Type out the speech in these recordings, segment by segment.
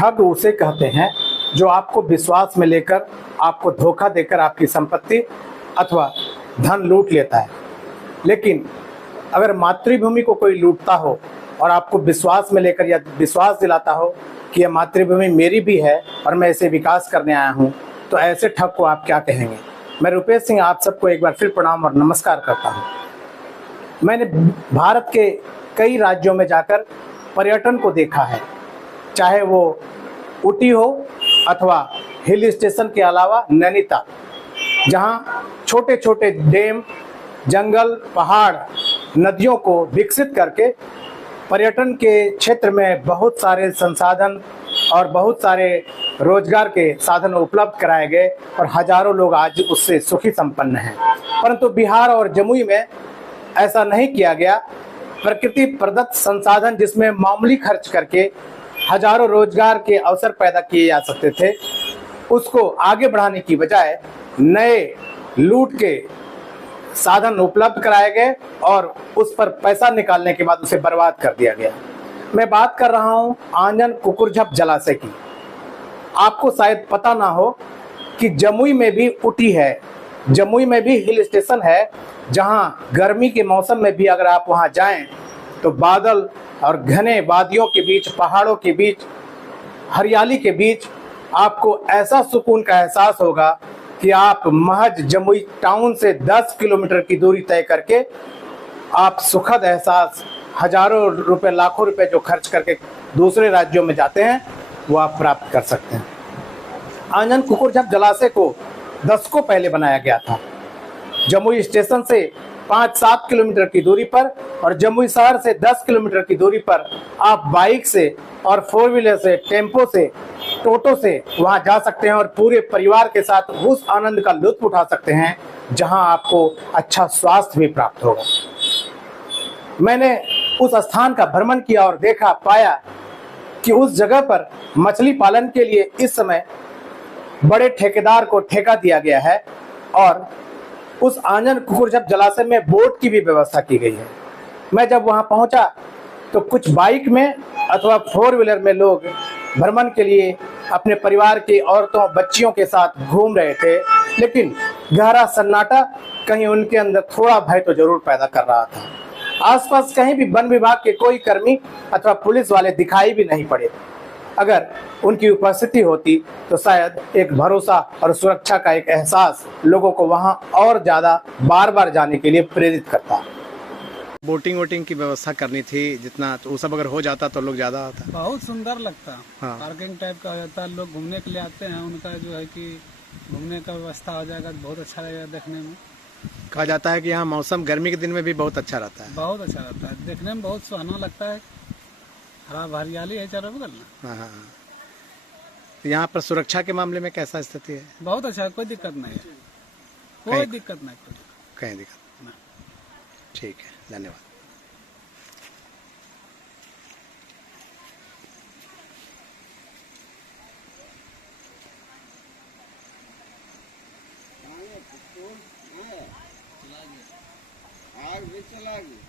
ठग उसे कहते हैं जो आपको विश्वास में लेकर आपको धोखा देकर आपकी संपत्ति अथवा धन लूट लेता है। लेकिन अगर मातृभूमि को कोई लूटता हो और आपको विश्वास में लेकर या विश्वास दिलाता हो कि यह मातृभूमि मेरी भी है और मैं इसे विकास करने आया हूँ, तो ऐसे ठग को आप क्या कहेंगे। मैं रुपेश सिंह आप सबको एक बार फिर प्रणाम और नमस्कार करता हूँ। मैंने भारत के कई राज्यों में जाकर पर्यटन को देखा है, चाहे वो ऊटी हो अथवा हिल स्टेशन के अलावा नैनीताल, जहाँ छोटे छोटे डैम, जंगल, पहाड़, नदियों को विकसित करके पर्यटन के क्षेत्र में बहुत सारे संसाधन और बहुत सारे रोजगार के साधन उपलब्ध कराए गए और हजारों लोग आज उससे सुखी संपन्न हैं। परंतु बिहार और जमुई में ऐसा नहीं किया गया। प्रकृति प्रदत्त संसाधन जिसमें मामूली खर्च करके हजारों रोजगार के अवसर पैदा किए जा सकते थे, उसको आगे बढ़ाने की बजाय नए लूट के साधन उपलब्ध कराए गए और उस पर पैसा निकालने के बाद उसे बर्बाद कर दिया गया। मैं बात कर रहा हूं आंजन कुकुरझप जलाशय की। आपको शायद पता ना हो कि जमुई में भी ऊटी है, जमुई में भी हिल स्टेशन है, जहां गर्मी के मौसम में भी अगर आप वहां जाएं तो बादल और घने वादियों के बीच, पहाड़ों के बीच, हरियाली के बीच आपको ऐसा सुकून का एहसास होगा कि आप महज जमुई टाउन से 10 किलोमीटर की दूरी तय करके आप सुखद एहसास, हजारों रुपए, लाखों रुपए जो खर्च करके दूसरे राज्यों में जाते हैं, वो आप प्राप्त कर सकते हैं। आंजन कुकुरझप जलाशय को दशकों पहले बनाया गया था। जमुई स्टेशन से 5-7 किलोमीटर की दूरी पर और जमुई शहर से 10 किलोमीटर की दूरी पर आप बाइक से और 4 व्हीलर से, टेम्पो से, टोटो से वहां जा सकते हैं और पूरे परिवार के साथ उस आनंद का लुत्फ उठा सकते हैं जहां आपको अच्छा स्वास्थ्य भी प्राप्त होगा। मैंने उस स्थान का भ्रमण किया और देखा, पाया कि उस जगह पर मछली पालन के लिए इस समय बड़े ठेकेदार को ठेका दिया गया है और उस आंजन कुकुरझप जलाशय में बोट की भी व्यवस्था की गई है। मैं जब वहां पहुंचा तो कुछ बाइक में अथवा 4 व्हीलर में लोग भ्रमण के लिए अपने परिवार की औरतों, बच्चियों के साथ घूम रहे थे, लेकिन गहरा सन्नाटा कहीं उनके अंदर थोड़ा भय तो जरूर पैदा कर रहा था। आसपास कहीं भी वन विभाग के कोई कर्मी अथवा पुलिस वाले दिखाई भी नहीं पड़े। अगर उनकी उपस्थिति होती तो शायद एक भरोसा और सुरक्षा का एक एहसास लोगों को वहां और ज्यादा बार बार जाने के लिए प्रेरित करता। बोटिंग वोटिंग की व्यवस्था करनी थी, जितना तो वो सब अगर हो जाता तो लोग ज्यादा होता। बहुत सुंदर लगता। हाँ। पार्किंग टाइप का हो जाता है, लोग घूमने के लिए आते हैं, उनका जो है कि घूमने का व्यवस्था हो जाएगा तो बहुत अच्छा लगेगा देखने में। कहा जाता है कि यहाँ मौसम गर्मी के दिन में भी बहुत अच्छा रहता है। बहुत अच्छा लगता है, देखने में बहुत सुहाना लगता है, हरा हरियाली है चारों बगल में। हाँ हाँ। तो यहाँ पर सुरक्षा के मामले में कैसा स्थिति है? बहुत अच्छा है, कोई दिक्कत नहीं है, कोई दिक्कत नहीं। कहीं दिक्कत नहीं। ठीक है, धन्यवाद। आग भी चला गया।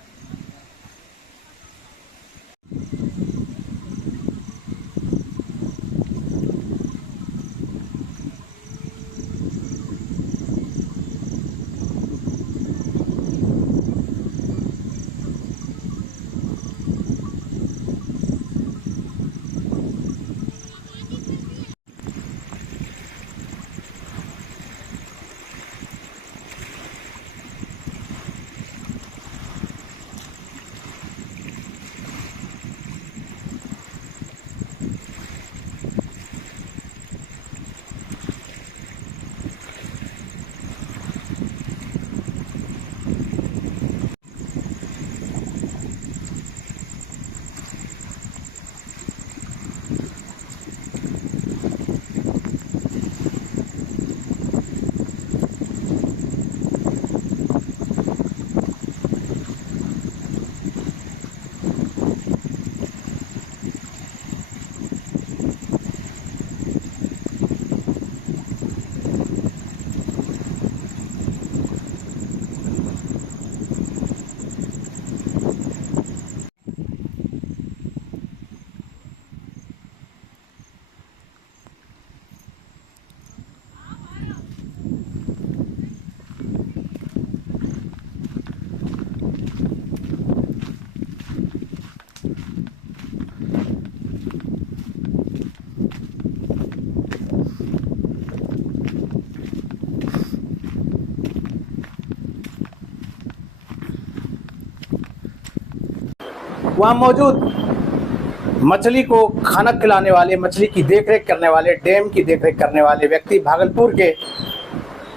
वहाँ मौजूद मछली को खाना खिलाने वाले, मछली की देखरेख करने वाले, डैम की देखरेख करने वाले व्यक्ति भागलपुर के,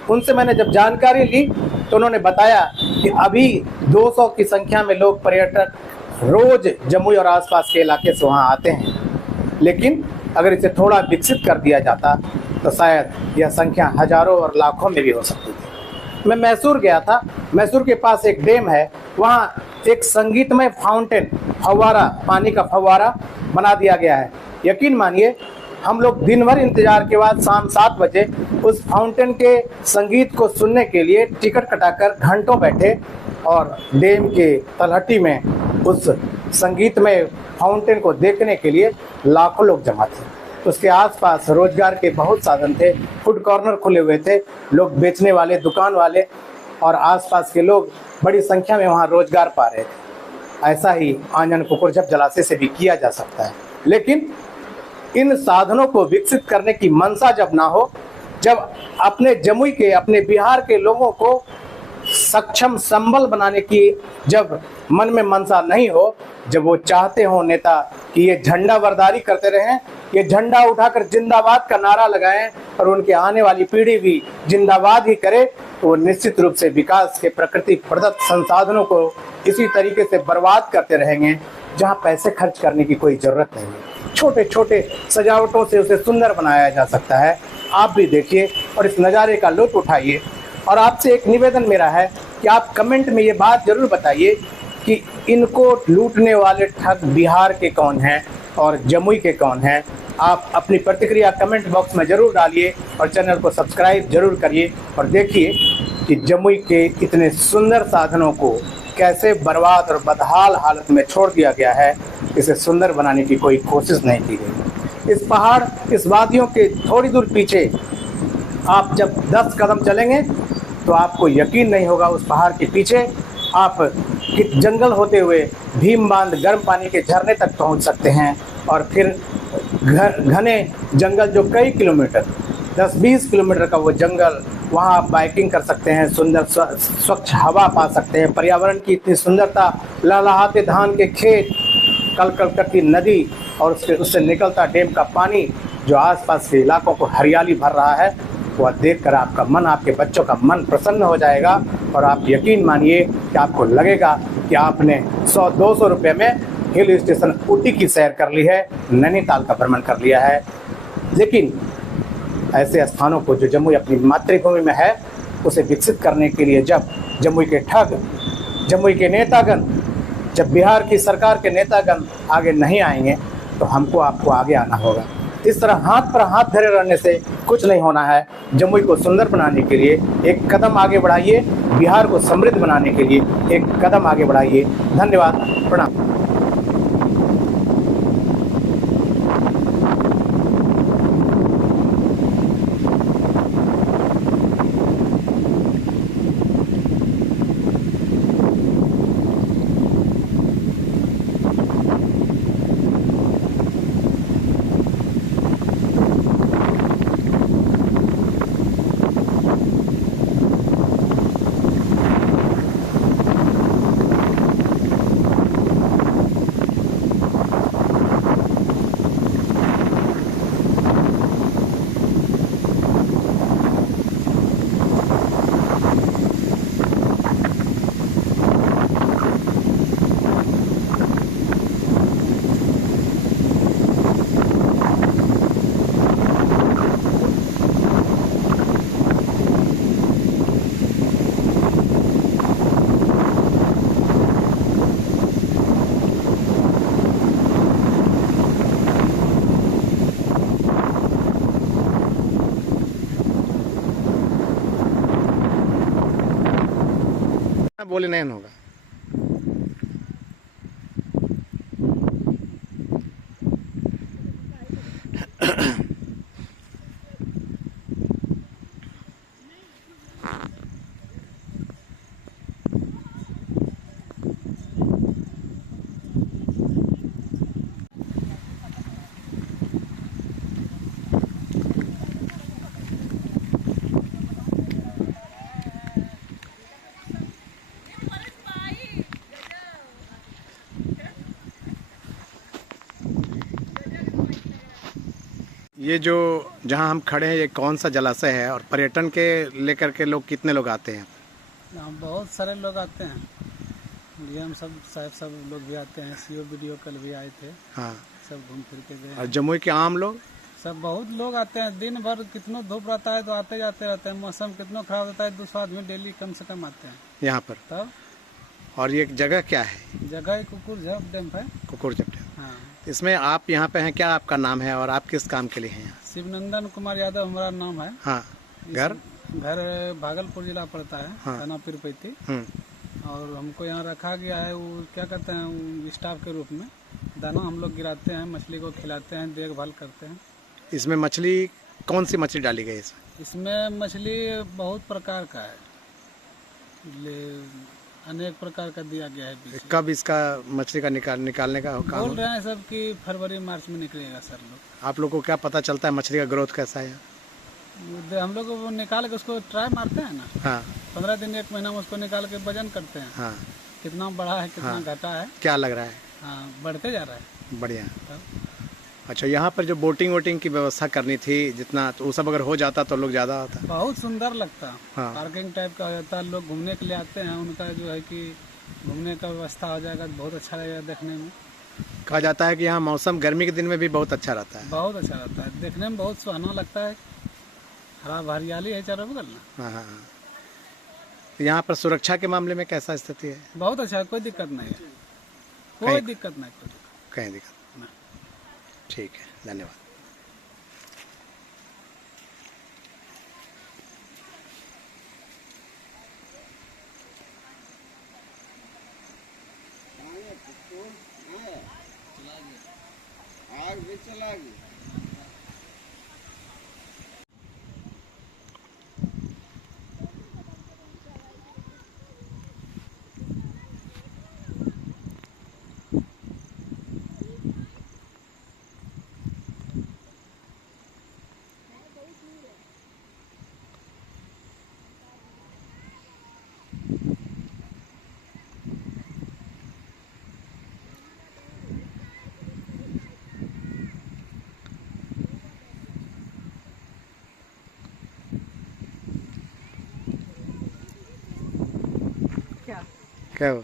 उनसे मैंने जब जानकारी ली तो उन्होंने बताया कि अभी 200 की संख्या में लोग, पर्यटक रोज जमुई और आसपास के इलाके से वहाँ आते हैं, लेकिन अगर इसे थोड़ा विकसित कर दिया जाता तो शायद यह संख्या हजारों और लाखों में भी हो सकती थी। मैं मैसूर गया था। मैसूर के पास एक डैम है, वहाँ एक संगीतमय फाउंटेन, फव्वारा, पानी का फव्वारा बना दिया गया है। यकीन मानिए, हम लोग दिन भर इंतजार के बाद शाम 7 बजे उस फाउंटेन के संगीत को सुनने के लिए टिकट कटाकर घंटों बैठे और डैम के तलहटी में उस संगीतमय फाउंटेन को देखने के लिए लाखों लोग जमा थे। उसके आसपास रोजगार के बहुत साधन थे, फूड कॉर्नर खुले हुए थे, लोग बेचने वाले, दुकान वाले और आसपास के लोग बड़ी संख्या में वहाँ रोजगार पा रहे थे। ऐसा ही आंजन कुकुरझप जलाशय से भी किया जा सकता है, लेकिन इन साधनों को विकसित करने की मंशा जब ना हो, जब अपने जमुई के, अपने बिहार के लोगों को सक्षम, संबल बनाने की जब मन में मंशा नहीं हो, जब वो चाहते हो नेता कि ये झंडा बरदारी करते रहें, ये झंडा उठाकर जिंदाबाद का नारा लगाएं और उनके आने वाली पीढ़ी भी जिंदाबाद ही करे, तो वो निश्चित रूप से विकास के प्रकृति प्रदत्त संसाधनों को इसी तरीके से बर्बाद करते रहेंगे, जहाँ पैसे खर्च करने की कोई ज़रूरत नहीं है। छोटे छोटे सजावटों से उसे सुंदर बनाया जा सकता है। आप भी देखिए और इस नज़ारे का लुत्फ उठाइए। और आपसे एक निवेदन मेरा है कि आप कमेंट में ये बात ज़रूर बताइए कि इनको लूटने वाले ठग बिहार के कौन हैं और जमुई के कौन हैं। आप अपनी प्रतिक्रिया कमेंट बॉक्स में ज़रूर डालिए और चैनल को सब्सक्राइब ज़रूर करिए और देखिए कि जमुई के इतने सुंदर साधनों को कैसे बर्बाद और बदहाल हालत में छोड़ दिया गया है। इसे सुंदर बनाने की कोई कोशिश नहीं की गई। इस पहाड़, इस वादियों के थोड़ी दूर पीछे आप जब 10 कदम चलेंगे तो आपको यकीन नहीं होगा, उस पहाड़ के पीछे आप जंगल होते हुए भीम बांध, गर्म पानी के झरने तक पहुंच सकते हैं और फिर घने जंगल जो कई किलोमीटर, 10-20 किलोमीटर का वो जंगल, वहाँ आप बाइकिंग कर सकते हैं, सुंदर स्वच्छ हवा पा सकते हैं, पर्यावरण की इतनी सुंदरता, लहलहाते धान के खेत, कल करती नदी और उससे निकलता डैम का पानी जो आसपास के इलाकों को हरियाली भर रहा है, वह देखकर आपका मन, आपके बच्चों का मन प्रसन्न हो जाएगा और आप यकीन मानिए कि आपको लगेगा कि आपने 100-200 रुपये में हिल स्टेशन ऊटी की सैर कर ली है, नैनीताल का भ्रमण कर लिया है। लेकिन ऐसे स्थानों को जो जमुई अपनी मातृभूमि में है, उसे विकसित करने के लिए जब जमुई के ठग, जमुई के नेतागण, जब बिहार की सरकार के नेतागण आगे नहीं आएंगे तो हमको, आपको आगे आना होगा। इस तरह हाथ पर हाथ धरे रहने से कुछ नहीं होना है। जमुई को सुंदर बनाने के लिए एक कदम आगे बढ़ाइए, बिहार को समृद्ध बनाने के लिए एक कदम आगे बढ़ाइए। धन्यवाद, प्रणाम। बोले नहीं होगा। ये जो जहाँ हम खड़े हैं ये कौन सा जलाशय है और पर्यटन के लेकर के लोग कितने लोग आते हैं? यहाँ बहुत सारे लोग आते हैं, डीएम साहब सब लोग भी आते हैं, सीओ वीडियो कल भी आए थे, हाँ। सब घूम फिर के गए। और जमुई के आम लोग? सब बहुत लोग आते हैं, दिन भर कितना धूप रहता है तो आते जाते रहते हैं, मौसम कितना खराब रहता है 200 आदमी डेली कम से कम आते हैं यहाँ पर। तब। और ये जगह क्या है? जगह कुकुर झप डैम है। कुकुरझप डैम। हाँ, इसमें आप यहाँ पे हैं, क्या आपका नाम है और आप किस काम के लिए हैं यहाँ? शिवनंदन कुमार यादव हमारा नाम है। हाँ। घर? घर भागलपुर जिला पड़ता है, हाँ। थाना पीरपैती। और हमको यहाँ रखा गया है, वो क्या कहते हैं, स्टाफ के रूप में दाना हम लोग गिराते हैं, मछली को खिलाते हैं, देखभाल करते हैं। इसमें मछली कौन सी मछली डाली गई इसमें? इसमें मछली बहुत प्रकार का है, अनेक प्रकार का दिया गया है बीज। कब इसका मछली का निकालने का काम बोल होगा? रहे हैं सब कि फरवरी मार्च में निकलेगा सर लोग। आप लोग को क्या पता चलता है मछली का ग्रोथ कैसा है? हम लोग वो निकाल के उसको ट्राई मारते हैं ना, हाँ 15 दिन 1 महीना में उसको निकाल के वजन करते हैं, हाँ। कितना बढ़ा है कितना घटा है। क्या लग रहा है? हाँ, बढ़ते जा रहा है। बढ़िया। तब अच्छा, यहाँ पर जो बोटिंग की व्यवस्था करनी थी जितना, तो वो सब अगर हो जाता तो लोग ज़्यादा होता। बहुत सुंदर लगता है, हाँ। पार्किंग टाइप का हो जाता है, लोग घूमने के लिए आते हैं, उनका जो है कि घूमने का व्यवस्था हो जाएगा तो बहुत अच्छा लगेगा देखने में। कहा जाता है कि यहाँ मौसम गर्मी के दिन में भी बहुत अच्छा रहता है। बहुत अच्छा लगता है, देखने में बहुत सुहाना लगता है, हरा हरियाली है चारों बगल ना। हाँ हाँ। तो यहाँ पर सुरक्षा के मामले में कैसा स्थिति है? बहुत अच्छा है, कोई दिक्कत नहीं है, कोई दिक्कत नहीं, कोई दिक्कत कहीं दिक्कत? नहीं। ठीक है, धन्यवाद। आग भी चला गया। क्या हो?